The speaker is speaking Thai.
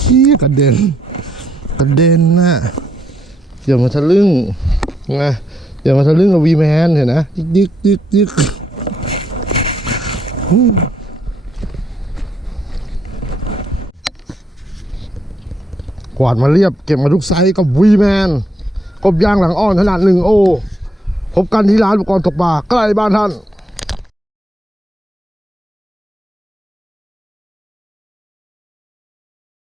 ขี้กระเด็น กระเด็นน่ะอย่ามาทะลึ่งนะอย่ามาทะลึ่งกับวีแมนเห็นนะยึกยึกยึกยึกวาดมาเรียบเก็บมาทุกไซส์กับวีแมนกบยางหลังอ่อนขนาดหนึ่งโอพบกันที่ร้านอุปกรณ์ตกปลาใกล้บ้านท่าน